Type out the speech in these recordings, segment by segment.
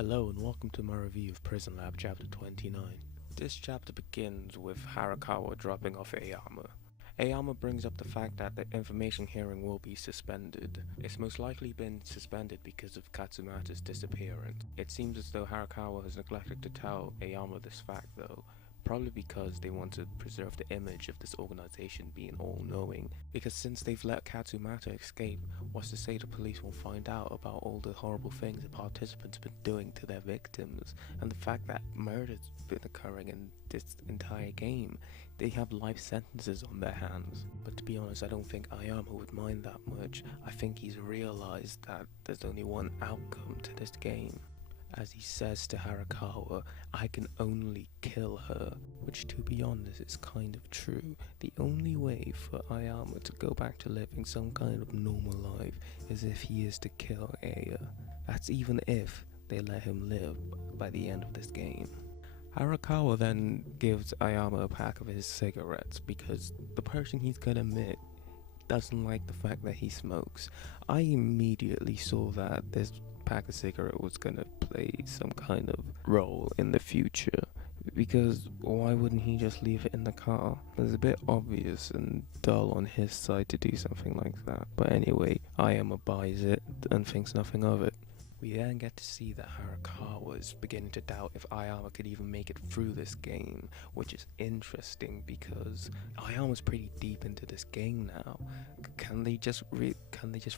Hello and welcome to my review of Prison Lab Chapter 29. This chapter begins with Harakawa dropping off Aoyama. Aoyama brings up the fact that the information hearing will be suspended. It's most likely been suspended because of Katsumata's disappearance. It seems as though Harakawa has neglected to tell Aoyama this fact though, probably because they want to preserve the image of this organization being all-knowing, because since they've let Katsumata escape, what's to say the police will find out about all the horrible things the participants have been doing to their victims, and the fact that murder's been occurring in this entire game. They have life sentences on their hands. But to be honest, I don't think Aoyama would mind that much. I think he's realized that there's only one outcome to this game. As he says to Harakawa, I can only kill her, which to be honest is kind of true. The only way for Aoyama to go back to living some kind of normal life is if he is to kill Aya. That's even if they let him live by the end of this game. Harakawa then gives Aoyama a pack of his cigarettes because the person he's gonna meet doesn't like the fact that he smokes. I immediately saw that this pack of cigarette was gonna play some kind of role in the future, because why wouldn't he just leave it in the car? It's a bit obvious and dull on his side to do something like that. But anyway, Aoyama buys it and thinks nothing of it. We then get to see that Harakawa is beginning to doubt if Aoyama could even make it through this game, which is interesting because Aoyama's pretty deep into this game now. Can they just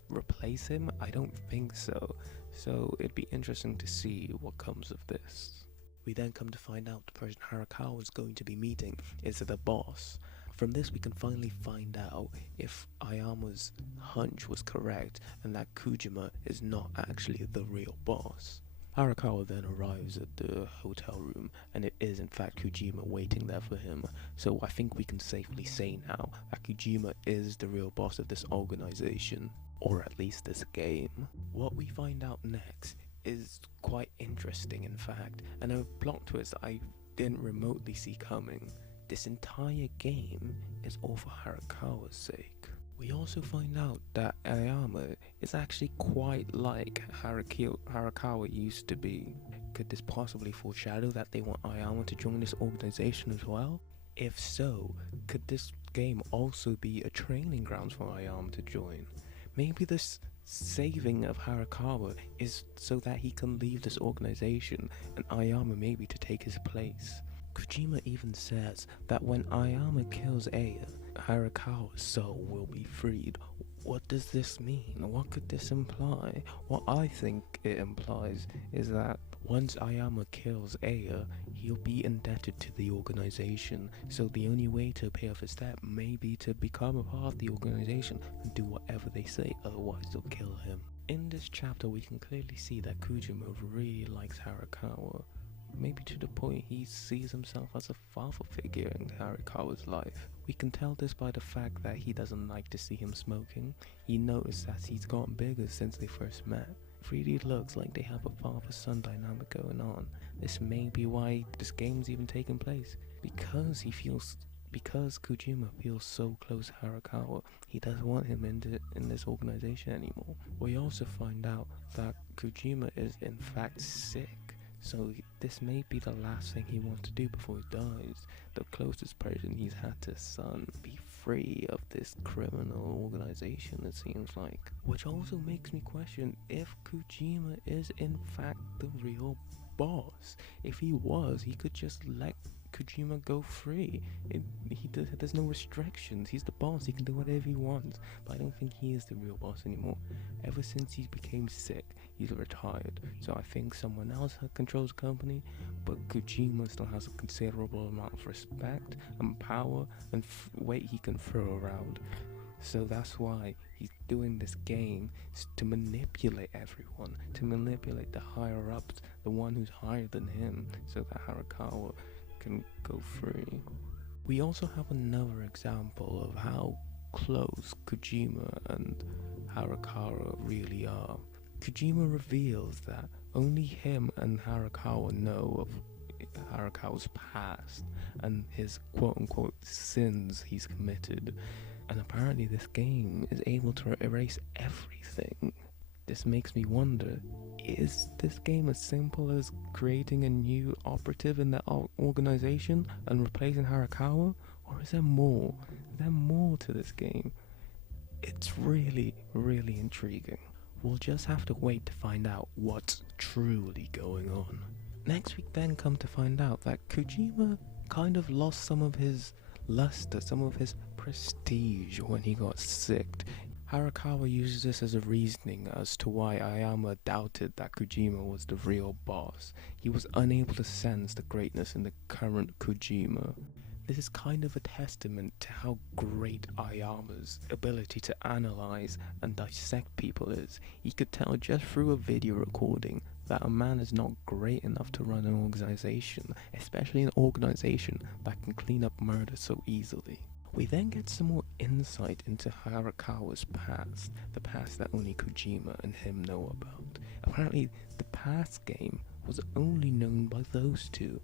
replace him? I don't think so. So it'd be interesting to see what comes of this. We then come to find out the person Harakawa is going to be meeting is the boss. From this we can finally find out if Aoyama's hunch was correct and that Kujima is not actually the real boss. Harakawa then arrives at the hotel room and it is in fact Kujima waiting there for him, so I think we can safely say now that Kujima is the real boss of this organization, or at least this game. What we find out next is quite interesting in fact, and a plot twist I didn't remotely see coming. This entire game is all for Harakawa's sake. We also find out that Aoyama is actually quite like Harakawa used to be. Could this possibly foreshadow that they want Aoyama to join this organization as well? If so, could this game also be a training grounds for Aoyama to join? Maybe this saving of Harakawa is so that he can leave this organization and Aoyama maybe to take his place. Kojima even says that when Aoyama kills Aya, Harakawa's soul will be freed. What does this mean? What could this imply? What I think it implies is that once Aoyama kills Aya, he'll be indebted to the organization, so the only way to pay off his debt may be to become a part of the organization and do whatever they say, otherwise they'll kill him. In this chapter we can clearly see that Kojima really likes Harakawa. Maybe to the point he sees himself as a father figure in Harakawa's life. We can tell this by the fact that he doesn't like to see him smoking. He noticed that he's gotten bigger since they first met. 3D looks like they have a father-son dynamic going on. This may be why this game's even taking place. Because Kojima feels so close to Harakawa, he doesn't want him in this organization anymore. We also find out that Kojima is in fact sick. So this may be the last thing he wants to do before he dies. The closest person he's had to his son be free of this criminal organization, it seems like. Which also makes me question if Kojima is in fact the real boss. If he was, he could just let Kojima go free. There's no restrictions. He's the boss. He can do whatever he wants. But I don't think he is the real boss anymore. Ever since he became sick, he's retired. So I think someone else controls the company. But Kojima still has a considerable amount of respect and power and weight he can throw around. So that's why he's doing this game, to manipulate everyone, to manipulate the higher ups, the one who's higher than him, so that Harakawa can go free. We also have another example of how close Kojima and Harakawa really are. Kojima reveals that only him and Harakawa know of Harakawa's past and his quote-unquote sins he's committed, and apparently this game is able to erase everything. This makes me wonder, Is this game as simple as creating a new operative in that organization and replacing Harakawa? Or is there more? Is there more to this game? It's really, really intriguing. We'll just have to wait to find out what's truly going on. Next week then come to find out that Kojima kind of lost some of his luster, some of his prestige when he got sick. Harakawa uses this as a reasoning as to why Aoyama doubted that Kojima was the real boss. He was unable to sense the greatness in the current Kojima. This is kind of a testament to how great Aoyama's ability to analyze and dissect people is. He could tell just through a video recording that a man is not great enough to run an organization, especially an organization that can clean up murder so easily. We then get some more insight into Harakawa's past, the past that only Kojima and him know about. Apparently, the past game was only known by those two.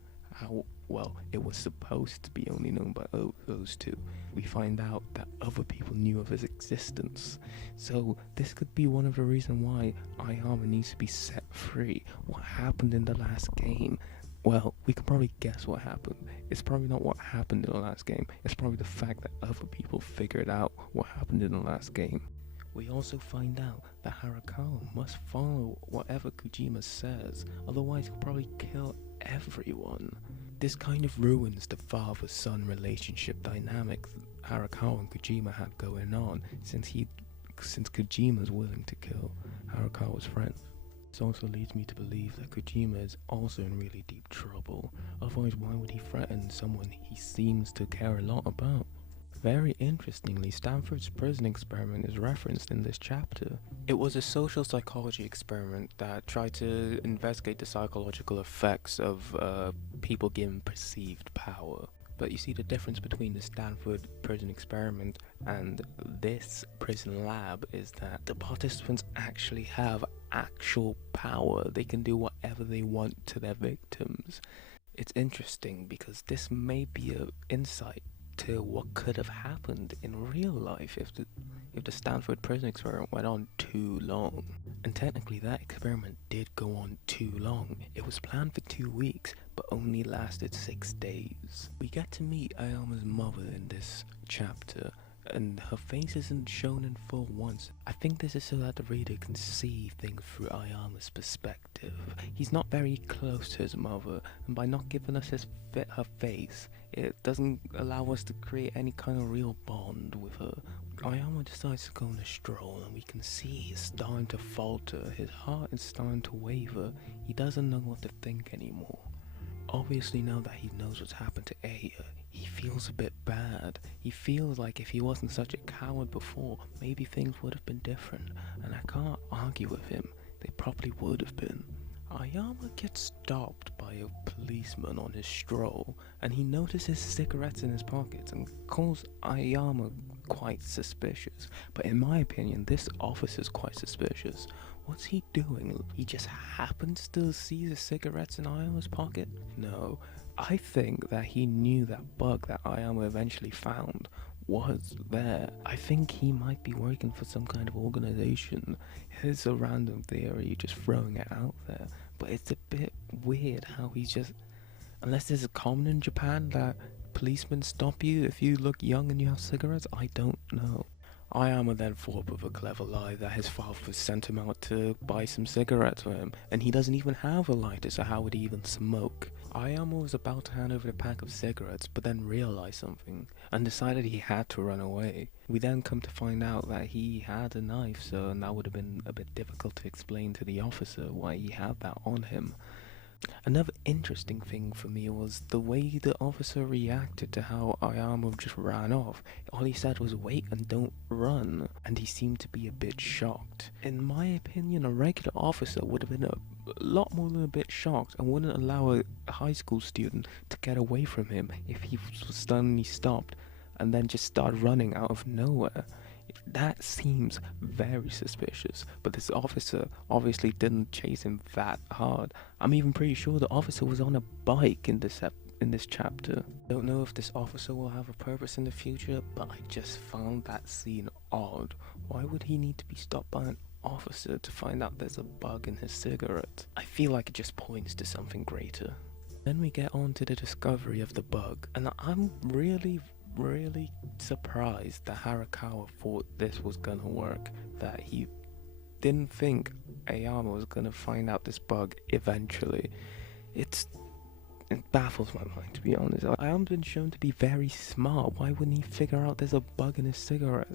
Well, it was supposed to be only known by those two. We find out that other people knew of his existence. So this could be one of the reasons why Aoyama needs to be set free. What happened in the last game? Well, we can probably guess what happened. It's probably not what happened in the last game. It's probably the fact that other people figured out what happened in the last game. We also find out that Harakawa must follow whatever Kojima says, otherwise he'll probably kill everyone. This kind of ruins the father-son relationship dynamic Harakawa and Kojima had going on, since Kojima's willing to kill Harakawa's friend. This also leads me to believe that Kojima is also in really deep trouble, otherwise why would he threaten someone he seems to care a lot about? Very interestingly, Stanford's prison experiment is referenced in this chapter. It was a social psychology experiment that tried to investigate the psychological effects of people given perceived power. But you see, the difference between the Stanford prison experiment and this prison lab is that the participants actually have actual power. They can do whatever they want to their victims. It's interesting because this may be an insight to what could have happened in real life if the Stanford prison experiment went on too long. And technically that experiment did go on too long. It was planned for 2 weeks, but only lasted 6 days. We get to meet Aoyama's mother in this chapter, and her face isn't shown in full once. I think this is so that the reader can see things through Aoyama's perspective. He's not very close to his mother, and by not giving us her face, it doesn't allow us to create any kind of real bond with her. Aoyama decides to go on a stroll, and we can see he's starting to falter. His heart is starting to waver. He doesn't know what to think anymore. Obviously, now that he knows what's happened to Aya, he feels a bit bad. He feels like if he wasn't such a coward before, maybe things would have been different, and I can't argue with him. They probably would have been. Aoyama gets stopped by a policeman on his stroll, and he notices cigarettes in his pockets and calls Aoyama quite suspicious. But in my opinion, this officer's quite suspicious. What's he doing? He just happens to see the cigarettes in Aoyama's pocket? No, I think that he knew that bug that Aoyama eventually found was there. I think he might be working for some kind of organization. It's a random theory, just throwing it out there. But it's a bit weird how he's just... Unless this is common in Japan that policemen stop you if you look young and you have cigarettes, I don't know. Aoyama then thought up of a clever lie that his father sent him out to buy some cigarettes for him, and he doesn't even have a lighter, so how would he even smoke? Aoyama was about to hand over the pack of cigarettes, but then realized something, and decided he had to run away. We then come to find out that he had a knife, so that would have been a bit difficult to explain to the officer why he had that on him. Another interesting thing for me was the way the officer reacted to how Aoyama just ran off. All he said was wait and don't run, and he seemed to be a bit shocked. In my opinion, a regular officer would have been a lot more than a bit shocked and wouldn't allow a high school student to get away from him if he was suddenly stopped and then just started running out of nowhere. That seems very suspicious, but this officer obviously didn't chase him that hard. I'm even pretty sure the officer was on a bike in this chapter. Don't know if this officer will have a purpose in the future, but I just found that scene odd. Why would he need to be stopped by an officer to find out there's a bug in his cigarette. I feel like it just points to something greater. Then we get on to the discovery of the bug, and I'm really surprised that Harakawa thought this was gonna work, that he didn't think Aoyama was gonna find out this bug eventually. It baffles my mind, to be honest. Aoyama's been shown to be very smart. Why wouldn't he figure out there's a bug in his cigarette?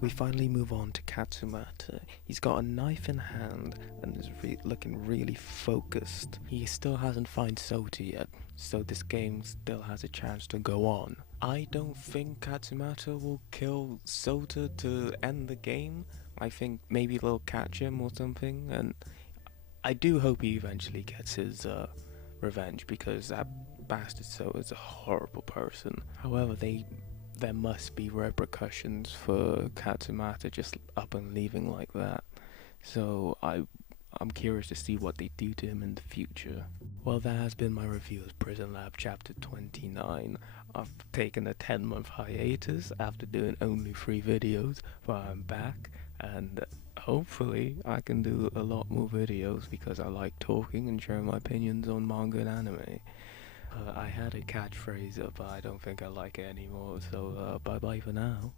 We finally move on to Katsumata. He's got a knife in hand and is looking really focused. He still hasn't found Sota yet, so this game still has a chance to go on. I don't think Katsumata will kill Sota to end the game. I think maybe they'll catch him or something, and I do hope he eventually gets his revenge, because that bastard Sota is a horrible person. However, there must be repercussions for Katsumata just up and leaving like that. So I'm curious to see what they do to him in the future. Well, that has been my review of Prison Lab Chapter 29. I've taken a 10-month hiatus after doing only 3 videos, but I'm back, and hopefully I can do a lot more videos because I like talking and sharing my opinions on manga and anime. I had a catchphrase, but I don't think I like it anymore, so bye bye for now.